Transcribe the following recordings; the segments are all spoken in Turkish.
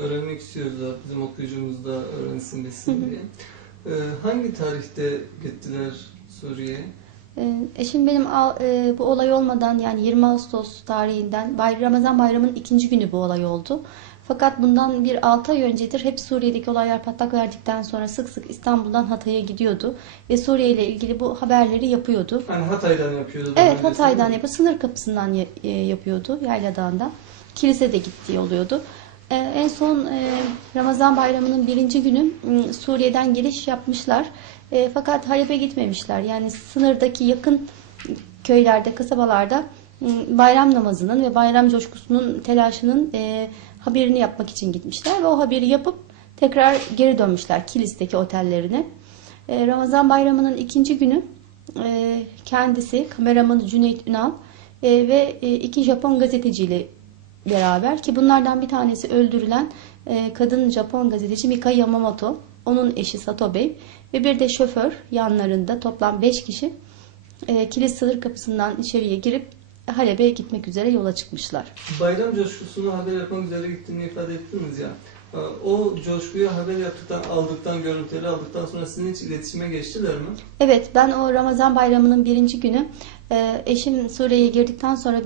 Öğrenmek istiyoruz da bizim okuyucumuz da öğrensin bilsin diye. Hangi tarihte gittiler Suriye'ye? Eşim benim bu olay olmadan yani 20 Ağustos tarihinden Ramazan bayramının ikinci günü bu olay oldu. Fakat bundan bir 6 ay öncedir hep Suriye'deki olaylar patlak verdikten sonra sık sık İstanbul'dan Hatay'a gidiyordu. Ve Suriye ile ilgili bu haberleri yapıyordu. Yani Hatay'dan yapıyordu. Evet, Hatay'dan yapıyordu. Sınır kapısından yapıyordu. Yayladağ'dan. Kilise de gittiği oluyordu. En son Ramazan bayramının birinci günü Suriye'den giriş yapmışlar. Fakat Halep'e gitmemişler. Yani sınırdaki yakın köylerde, kasabalarda bayram namazının ve bayram coşkusunun, telaşının haberini yapmak için gitmişler. Ve o haberi yapıp tekrar geri dönmüşler Kilis'teki otellerine. Ramazan bayramının ikinci günü kendisi, kameramanı Cüneyt Ünal ve iki Japon gazeteciyle beraber, ki bunlardan bir tanesi öldürülen kadın Japon gazeteci Mika Yamamoto, onun eşi Sato Bey ve bir de şoför yanlarında, toplam 5 kişi kilis sınır kapısından içeriye girip Halep'e gitmek üzere yola çıkmışlar. Bayram coşkusunu haber yapmak üzere gittiğini ifade ettiniz ya. O coşkuyu haber aldıktan, görüntüleri aldıktan sonra sizin hiç iletişime geçtiler mi? Evet, ben o Ramazan bayramının birinci günü eşim Suriye'ye girdikten sonra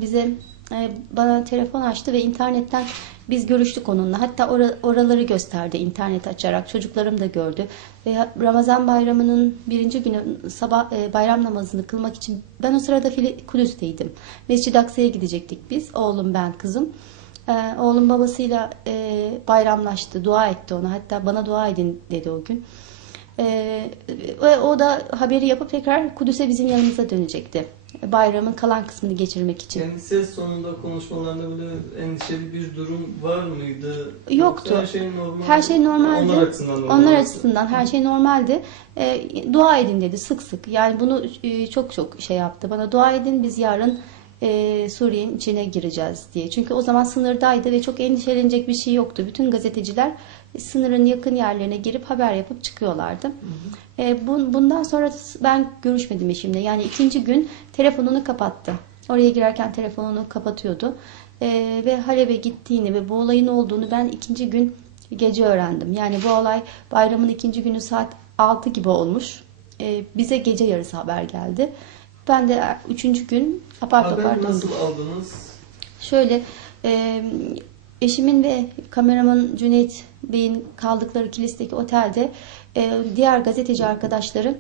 bana telefon açtı ve internetten biz görüştük onunla. Hatta oraları gösterdi internet açarak. Çocuklarım da gördü. Ve Ramazan bayramının birinci günü sabah bayram namazını kılmak için ben o sırada Kudüs'teydim. Mescid-i Aksa'ya gidecektik biz. Oğlum, ben, kızım. Oğlum babasıyla bayramlaştı. Dua etti ona. Hatta bana dua edin dedi o gün. Ve o da haberi yapıp tekrar Kudüs'e bizim yanımıza dönecekti. Bayramın kalan kısmını geçirmek için. Yani ses sonunda konuşmalarında böyle endişeli bir durum var mıydı? Yoktu. Her şey normal. Her şey normaldi. Onlar açısından her şey normaldi. Dua edin dedi sık sık. Yani bunu çok şey yaptı. Bana dua edin, biz yarın Suriye'nin içine gireceğiz diye. Çünkü o zaman sınırdaydı ve çok endişelenecek bir şey yoktu. Bütün gazeteciler sınırın yakın yerlerine girip haber yapıp çıkıyorlardı. Bundan sonra ben görüşmedim eşimle. Yani ikinci gün telefonunu kapattı. Oraya girerken telefonunu kapatıyordu. Ve Halep'e gittiğini ve bu olayın olduğunu ben ikinci gün gece öğrendim. Yani bu olay bayramın ikinci günü saat 6 gibi olmuş. Bize gece yarısı haber geldi. Ben de üçüncü gün apar topar döndüm. Haberi nasıl aldınız? Şöyle, eşimin ve kameraman Cüneyt Bey'in kaldıkları kilisteki otelde diğer gazeteci arkadaşları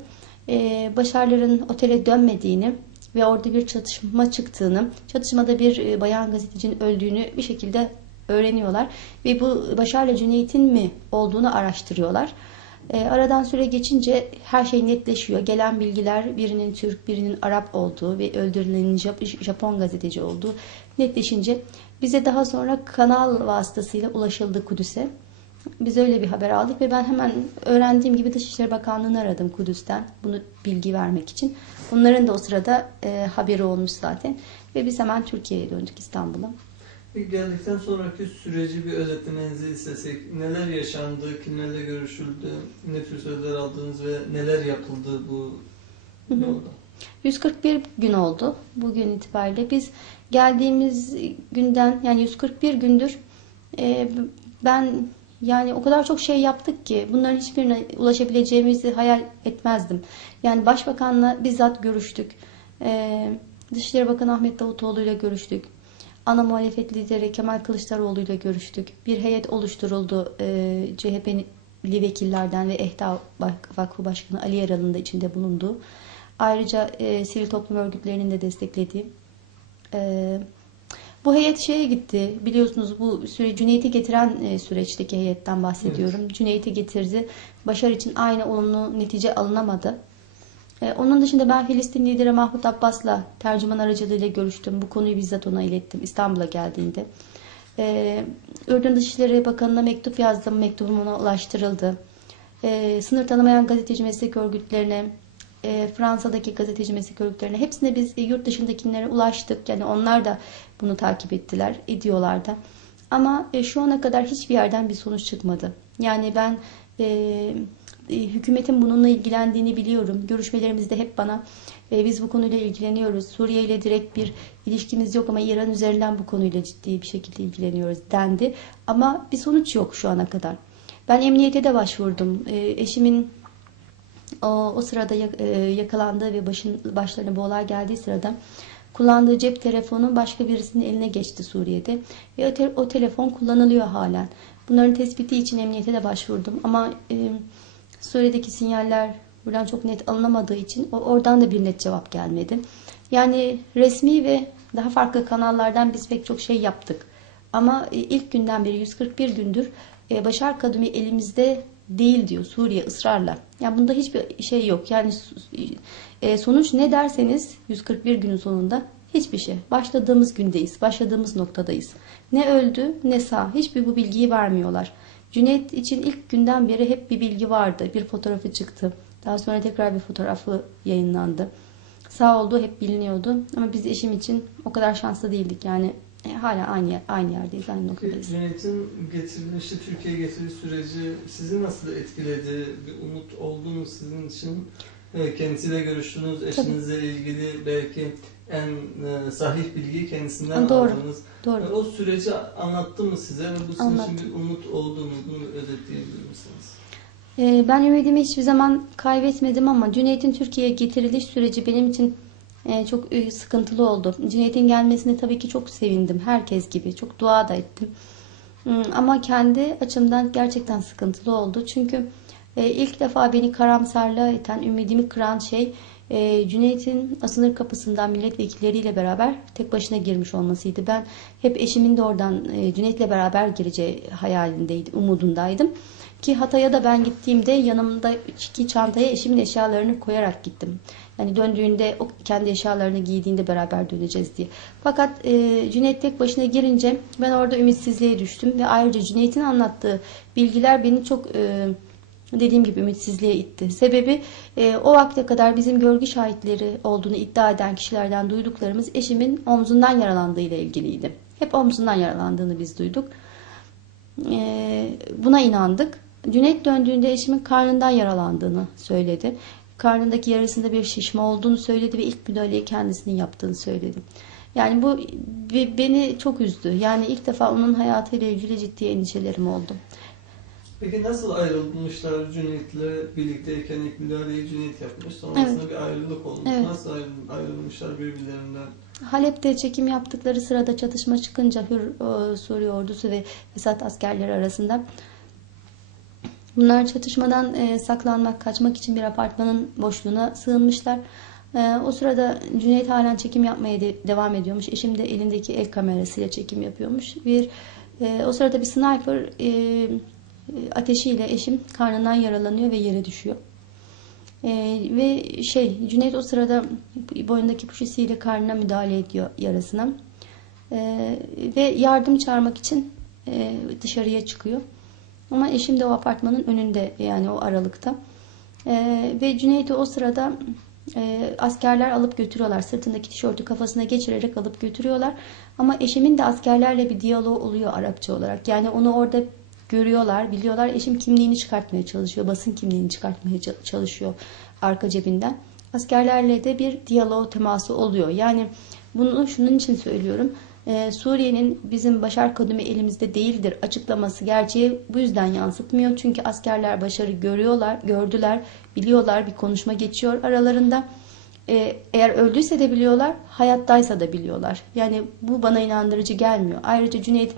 Başarlar'ın otele dönmediğini ve orada bir çatışma çıktığını, çatışmada bir bayan gazetecinin öldüğünü bir şekilde öğreniyorlar. Ve bu Başar'la Cüneyt'in mi olduğunu araştırıyorlar. Aradan süre geçince her şey netleşiyor. Gelen bilgiler birinin Türk, birinin Arap olduğu ve öldürülenin Japon gazeteci olduğu netleşince bize daha sonra kanal vasıtasıyla ulaşıldı Kudüs'e. Biz öyle bir haber aldık ve ben hemen öğrendiğim gibi Dışişleri Bakanlığı'nı aradım Kudüs'ten bunu bilgi vermek için. Onların da o sırada haberi olmuş zaten ve biz hemen Türkiye'ye döndük, İstanbul'a. Geldikten sonraki süreci bir özetlemenizi istesek, neler yaşandı, kimlerle görüşüldü, ne tür sözler aldınız ve neler yapıldı bu yolda? 141 gün oldu bugün itibariyle. Biz geldiğimiz günden, yani 141 gündür ben yani o kadar çok şey yaptık ki bunların hiçbirine ulaşabileceğimizi hayal etmezdim. Yani Başbakan'la bizzat görüştük. Dışişleri Bakanı Ahmet Davutoğlu ile görüştük. Ana muhalefet lideri Kemal Kılıçdaroğlu ile görüştük. Bir heyet oluşturuldu. CHP'li vekillerden ve EHTA Vakfı Başkanı Ali Yaral'ın da içinde bulunduğu. Ayrıca sivil toplum örgütlerinin de desteklediği. Bu heyet şeye gitti. Biliyorsunuz bu Cüneyt'i getiren süreçteki heyetten bahsediyorum. Evet. Cüneyt'i getirdi. Başar için aynı olumlu netice alınamadı. Onun dışında ben Filistin lideri Mahmut Abbas'la tercüman aracılığıyla görüştüm. Bu konuyu bizzat ona ilettim İstanbul'a geldiğinde. Ürdün Dışişleri Bakanı'na mektup yazdım. Mektubum ona ulaştırıldı. Sınır tanımayan gazeteci meslek örgütlerine, Fransa'daki gazeteci meslek örgütlerine, hepsine biz yurt dışındakilere ulaştık. Yani onlar da bunu takip ettiler, ediyorlar da. Ama şu ana kadar hiçbir yerden bir sonuç çıkmadı. Yani ben hükümetin bununla ilgilendiğini biliyorum. Görüşmelerimizde hep bana biz bu konuyla ilgileniyoruz. Suriye ile direkt bir ilişkimiz yok ama İran üzerinden bu konuyla ciddi bir şekilde ilgileniyoruz dendi. Ama bir sonuç yok şu ana kadar. Ben emniyete de başvurdum. Eşimin o sırada yakalandığı ve başlarına bu olay geldiği sırada kullandığı cep telefonu başka birisinin eline geçti Suriye'de. Ve o telefon kullanılıyor halen. Bunların tespiti için emniyete de başvurdum. Ama Suriye'deki sinyaller buradan çok net alınamadığı için oradan da bir net cevap gelmedi. Yani resmi ve daha farklı kanallardan biz pek çok şey yaptık. Ama ilk günden beri 141 gündür Başar Kadumi elimizde değil diyor Suriye ısrarla. Yani bunda hiçbir şey yok. Yani sonuç ne derseniz 141 günün sonunda hiçbir şey. Başladığımız gündeyiz. Başladığımız noktadayız. Ne öldü ne sağ. Hiçbir bu bilgiyi vermiyorlar. Cüneyt için ilk günden beri hep bir bilgi vardı. Bir fotoğrafı çıktı. Daha sonra tekrar bir fotoğrafı yayınlandı. Sağ olduğu hep biliniyordu. Ama biz eşim için o kadar şanslı değildik. Yani hala aynı yerdeyiz, aynı noktadayız. Cüneyt'in getirilişi, Türkiye'ye getiriliş süreci sizi nasıl etkiledi? Bir umut oldu mu sizin için? Kendisiyle görüştünüz, eşinizle ilgili belki en sahih bilgiyi kendisinden Doğru, aldınız. doğru. O süreci anlattı mı size ve bu sizin Anlattı. için bir umut oldu mu? Bunu özetleyebilir misiniz? Ben ümidimi hiçbir zaman kaybetmedim ama Cüneyt'in Türkiye'ye getiriliş süreci benim için çok sıkıntılı oldu. Cüneyt'in gelmesine tabii ki çok sevindim. Herkes gibi. Çok dua da ettim. Ama kendi açımdan gerçekten sıkıntılı oldu. Çünkü ilk defa beni karamsarlığa iten, ümidimi kıran şey Cüneyt'in sınır kapısından milletvekilleriyle beraber tek başına girmiş olmasıydı. Ben hep eşimin de oradan Cüneyt'le beraber gireceği hayalindeydim, umudundaydım. Ki Hatay'a da ben gittiğimde yanımdaki çantaya eşimin eşyalarını koyarak gittim. Yani döndüğünde o kendi eşyalarını giydiğinde beraber döneceğiz diye. Fakat Cüneyt tek başına girince ben orada ümitsizliğe düştüm. Ve ayrıca Cüneyt'in anlattığı bilgiler beni çok dediğim gibi ümitsizliğe itti. Sebebi o vakte kadar bizim görgü şahitleri olduğunu iddia eden kişilerden duyduklarımız eşimin omzundan yaralandığı ile ilgiliydi. Hep omzundan yaralandığını biz duyduk. Buna inandık. Cüneyt döndüğünde eşimin karnından yaralandığını söyledi. Karnındaki yarasında bir şişme olduğunu söyledi ve ilk müdahaleyi kendisinin yaptığını söyledi. Yani bu beni çok üzdü. Yani ilk defa onun hayatıyla ilgili ciddi endişelerim oldu. Peki nasıl ayrılmışlar Cüneyt'le birlikteyken ilk müdahaleyi Cüneyt yapmış. Sonrasında Evet. bir ayrılık olmuş. Evet. Nasıl ayrılmışlar birbirlerinden? Halep'te çekim yaptıkları sırada çatışma çıkınca Suriye ordusu ve Esad askerleri arasında bunlar çatışmadan saklanmak, kaçmak için bir apartmanın boşluğuna sığınmışlar. O sırada Cüneyt halen çekim yapmaya devam ediyormuş. Eşim de elindeki el kamerasıyla çekim yapıyormuş. O sırada bir sniper ateşiyle eşim karnından yaralanıyor ve yere düşüyor. Ve Cüneyt o sırada boyundaki puşisiyle karnına müdahale ediyor yarasına. Ve yardım çağırmak için dışarıya çıkıyor. Ama eşim de o apartmanın önünde, yani o aralıkta. Ve Cüneyt'i o sırada askerler alıp götürüyorlar. Sırtındaki tişörtü kafasına geçirerek alıp götürüyorlar. Ama eşimin de askerlerle bir diyaloğu oluyor Arapça olarak. Yani onu orada görüyorlar, biliyorlar. Eşim kimliğini çıkartmaya çalışıyor. Basın kimliğini çıkartmaya çalışıyor arka cebinden. Askerlerle de bir diyalog teması oluyor. Yani bunu şunun için söylüyorum. Suriye'nin bizim Başar Kadumi elimizde değildir açıklaması gerçeği bu yüzden yansıtmıyor. Çünkü askerler Başar'ı gördüler, biliyorlar, bir konuşma geçiyor aralarında. Eğer öldüyse de biliyorlar, hayattaysa da biliyorlar. Yani bu bana inandırıcı gelmiyor. Ayrıca Cüneyt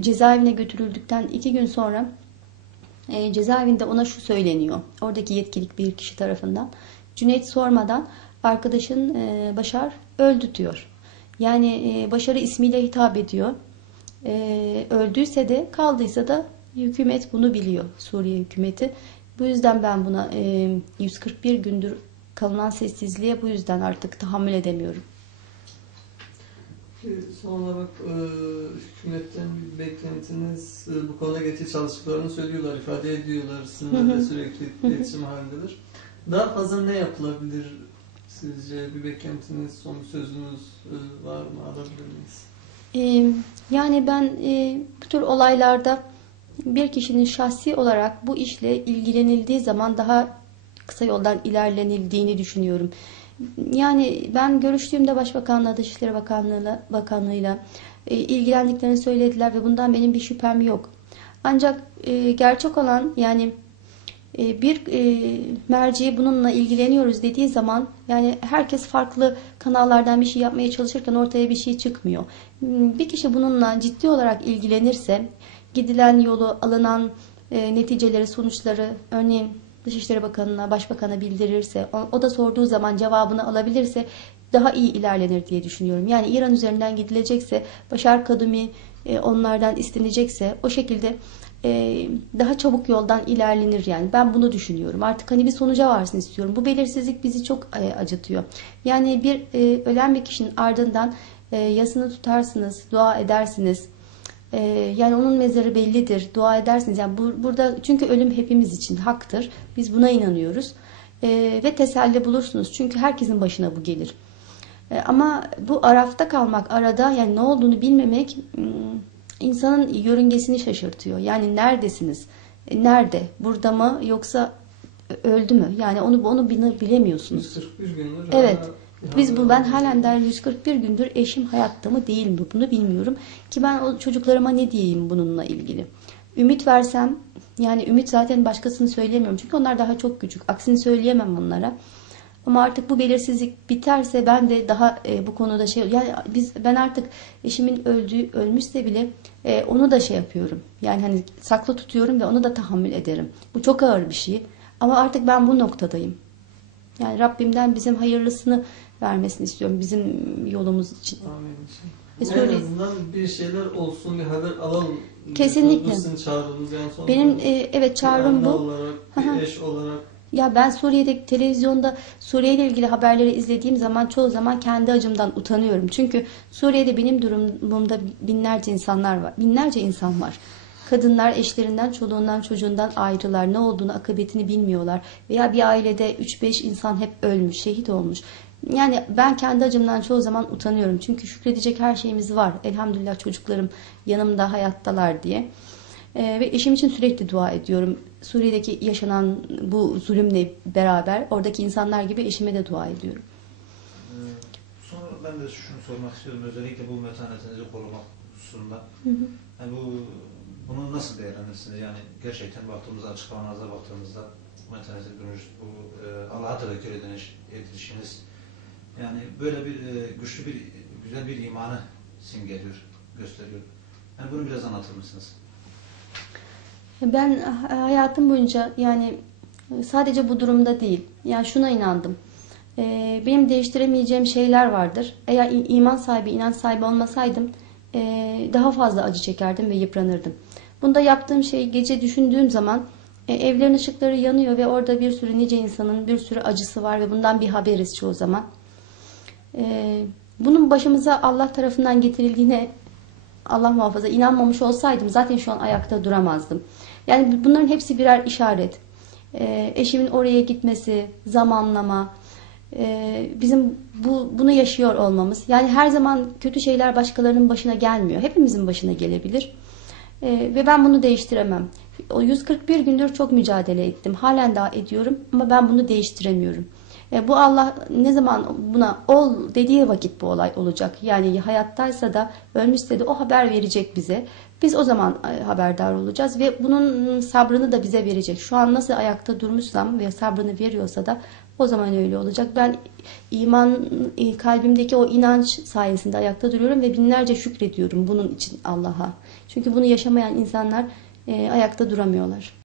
cezaevine götürüldükten 2 gün sonra cezaevinde ona şu söyleniyor. Oradaki yetkili bir kişi tarafından. Cüneyt sormadan arkadaşın Başar öldü diyor. Yani Başar'ı ismiyle hitap ediyor. Öldüyse de kaldıysa da hükümet bunu biliyor. Suriye hükümeti. Bu yüzden ben buna 141 gündür kalınan sessizliğe bu yüzden artık tahammül edemiyorum. Son olarak hükümetten bir beklentiniz, bu konuda geçici çalıştıklarını söylüyorlar, ifade ediyorlar. Sizinle de sürekli iletişim halindedir. Daha fazla ne yapılabilir sizce? Bir beklentiniz, son sözünüz var mı? Alabilir miyiz? Yani ben bu tür olaylarda bir kişinin şahsi olarak bu işle ilgilenildiği zaman daha kısa yoldan ilerlenildiğini düşünüyorum. Yani ben görüştüğümde Başbakanlığa, Dışişleri Bakanlığı'yla ilgilendiklerini söylediler ve bundan benim bir şüphem yok. Ancak gerçek olan yani bir merci bununla ilgileniyoruz dediği zaman yani herkes farklı kanallardan bir şey yapmaya çalışırken ortaya bir şey çıkmıyor. Bir kişi bununla ciddi olarak ilgilenirse gidilen yolu, alınan neticeleri, sonuçları örneğin Dışişleri Bakanı'na, Başbakan'a bildirirse, o da sorduğu zaman cevabını alabilirse daha iyi ilerlenir diye düşünüyorum. Yani İran üzerinden gidilecekse, Başar Kadumi onlardan istenecekse o şekilde daha çabuk yoldan ilerlenir yani. Ben bunu düşünüyorum. Artık hani bir sonuca varsın istiyorum. Bu belirsizlik bizi çok acıtıyor. Yani bir ölen bir kişinin ardından yasını tutarsınız, dua edersiniz. Yani onun mezarı bellidir. Dua edersiniz. Yani burada çünkü ölüm hepimiz için haktır. Biz buna inanıyoruz. Ve teselli bulursunuz. Çünkü herkesin başına bu gelir. Ama bu arafta kalmak, arada yani ne olduğunu bilmemek insanın yörüngesini şaşırtıyor. Yani neredesiniz? Nerede? Burada mı yoksa öldü mü? Yani onu bilemiyorsunuz. 141 gündür. Evet. Ben halen daha 141 gündür eşim hayatta mı değil mi bunu bilmiyorum. Ki ben o çocuklarıma ne diyeyim bununla ilgili. Ümit versem yani ümit zaten başkasını söyleyemiyorum. Çünkü onlar daha çok küçük. Aksini söyleyemem onlara. Ama artık bu belirsizlik biterse ben de daha bu konuda yani ben artık eşimin ölmüşse bile onu da yapıyorum. Yani hani saklı tutuyorum ve onu da tahammül ederim. Bu çok ağır bir şey. Ama artık ben bu noktadayım. Yani Rabbimden bizim hayırlısını vermesini istiyorum bizim yolumuz için. Amin. En azından bir şeyler olsun, bir haber alalım. Kesinlikle. Sizin çağrınız yani son benim evet çağrım bu. Olarak, bir eş olarak. Ya ben Suriye'de televizyonda Suriye ile ilgili haberleri izlediğim zaman çoğu zaman kendi acımdan utanıyorum. Çünkü Suriye'de benim durumumda binlerce insanlar var. Binlerce insan var. Kadınlar eşlerinden, çoluğundan, çocuğundan ayrılar. Ne olduğunu, akıbetini bilmiyorlar. Veya bir ailede 3-5 insan hep ölmüş, şehit olmuş. Yani ben kendi acımdan çoğu zaman utanıyorum. Çünkü şükredecek her şeyimiz var. Elhamdülillah çocuklarım yanımda hayattalar diye. Ve eşim için sürekli dua ediyorum. Suriye'deki yaşanan bu zulümle beraber oradaki insanlar gibi eşime de dua ediyorum. Sonra ben de şunu sormak istiyorum. Özellikle bu metanetinizi korumak hususunda. Yani bunu nasıl değerlendirirsiniz? Yani gerçekten baktığımızda, açıklamalarınıza baktığımızda metanete dönüş, bu Allah'a tevekkül edilişiniz yani böyle bir güzel bir imanı simgeliyor, gösteriyor. Yani bunu biraz anlatır mısınız? Ben hayatım boyunca yani sadece bu durumda değil. Yani şuna inandım. Benim değiştiremeyeceğim şeyler vardır. Eğer iman sahibi, inanç sahibi olmasaydım daha fazla acı çekerdim ve yıpranırdım. Bunda yaptığım şey gece düşündüğüm zaman evlerin ışıkları yanıyor ve orada bir sürü nice insanın bir sürü acısı var ve bundan bir haberiz çoğu zaman. Bunun başımıza Allah tarafından getirildiğine Allah muhafaza inanmamış olsaydım zaten şu an ayakta duramazdım. Yani bunların hepsi birer işaret. Eşimin oraya gitmesi, zamanlama, bizim bunu yaşıyor olmamız. Yani her zaman kötü şeyler başkalarının başına gelmiyor. Hepimizin başına gelebilir. Ve ben bunu değiştiremem. O 141 gündür çok mücadele ettim. Halen daha ediyorum ama ben bunu değiştiremiyorum. Bu Allah ne zaman buna ol dediği vakit bu olay olacak. Yani hayattaysa da ölmüşse de o haber verecek bize. Biz o zaman haberdar olacağız ve bunun sabrını da bize verecek. Şu an nasıl ayakta durmuşsam ve sabrını veriyorsa da o zaman öyle olacak. Ben kalbimdeki o inanç sayesinde ayakta duruyorum ve binlerce şükrediyorum bunun için Allah'a. Çünkü bunu yaşamayan insanlar ayakta duramıyorlar.